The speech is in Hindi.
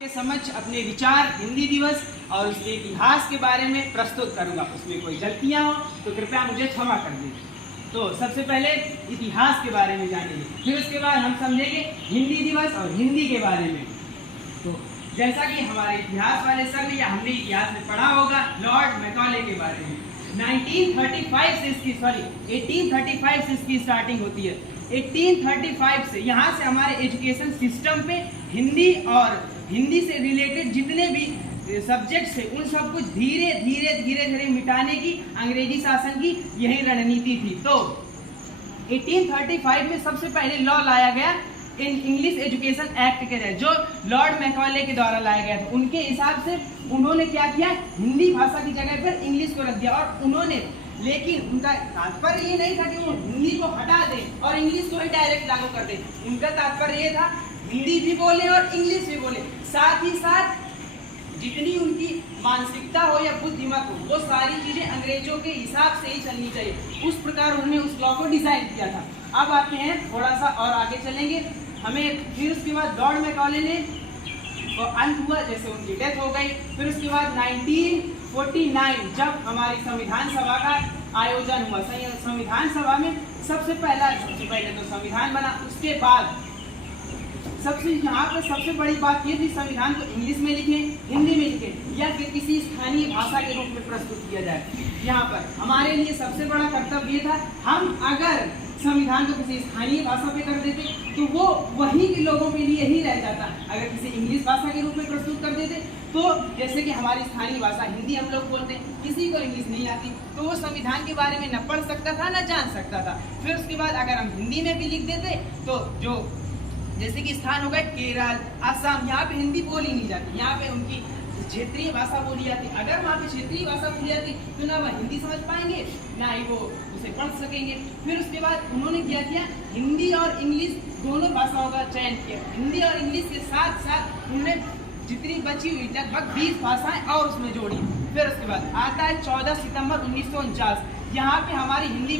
के समक्ष अपने विचार हिंदी दिवस और उसके इतिहास के बारे में प्रस्तुत करूंगा। उसमें कोई गलतियां हो तो कृपया मुझे क्षमा कर दीजिए। तो सबसे पहले इतिहास के बारे में जानेंगे, फिर उसके बाद हम समझेंगे हिंदी दिवस और हिंदी के बारे में। तो जैसा कि हमारे इतिहास वाले सर ने या हमने इतिहास में पढ़ा होगा, लॉर्ड मैकॉले के बारे में 1835 से इसकी स्टार्टिंग होती है। 1835 से यहाँ से हमारे एजुकेशन सिस्टम पे हिंदी और हिंदी से रिलेटेड जितने भी सब्जेक्ट्स थे उन सब कुछ धीरे धीरे मिटाने की अंग्रेजी शासन की यही रणनीति थी। तो 1835 में सबसे पहले लॉ लाया गया इन इंग्लिश एजुकेशन एक्ट के तहत, जो लॉर्ड मैकॉले के द्वारा लाया गया था। उनके हिसाब से उन्होंने क्या किया, हिंदी भाषा की जगह पर इंग्लिश को रख दिया। और उन्होंने, लेकिन उनका तात्पर्य ये नहीं था कि वो हिंदी को हटा दें और इंग्लिश को ही डायरेक्ट लागू कर दें। उनका तात्पर्य ये था हिंदी भी बोले और इंग्लिश भी बोले, साथ ही साथ जितनी उनकी मानसिकता हो या बुद्धिमत्ता हो वो सारी चीजें अंग्रेजों के हिसाब से ही चलनी चाहिए। उस प्रकार उन्होंने उस लॉ को डिजाइन किया था। अब आते हैं थोड़ा सा और आगे चलेंगे, हमें फिर उसके बाद लॉर्ड मैकॉले ने अंत हुआ, जैसे उनकी डेथ हो गई। फिर उसके बाद 1949 जब हमारी संविधान सभा का आयोजन हुआ, संविधान सभा में सबसे पहले तो संविधान बना। उसके बाद यहाँ पर सबसे बड़ी बात ये थी, संविधान को इंग्लिश में लिखें, हिंदी में लिखें या फिर किसी स्थानीय भाषा के रूप में प्रस्तुत किया जाए। यहाँ पर हमारे लिए सबसे बड़ा कर्तव्य ये था, हम अगर संविधान को किसी स्थानीय भाषा पे कर देते तो वो वहीं के लोगों के लिए ही रह जाता। अगर किसी इंग्लिश भाषा के रूप में प्रस्तुत कर देते तो जैसे कि हमारी स्थानीय भाषा हिंदी हम लोग बोलते हैं, किसी को इंग्लिश नहीं आती, तो वो संविधान के बारे में न पढ़ सकता था न जान सकता था। फिर उसके बाद अगर हम हिंदी में भी लिख देते तो जो जैसे कि स्थान हो गए केरल, असम, यहाँ पे हिंदी बोली नहीं जाती, यहाँ पे उनकी क्षेत्रीय भाषा बोली जाती। अगर वहाँ पे क्षेत्रीय भाषा बोली जाती तो ना वह हिंदी समझ पाएंगे ना ही वो उसे पढ़ सकेंगे। फिर उसके बाद उन्होंने क्या किया, हिंदी और इंग्लिश दोनों भाषाओं का चयन किया। हिंदी और इंग्लिश के साथ साथ उन्होंने जितनी बची हुई लगभग 20 भाषाएं और उसमें जोड़ी। फिर उसके बाद आता है 14 सितंबर 1949, यहाँ पे हमारी हिंदी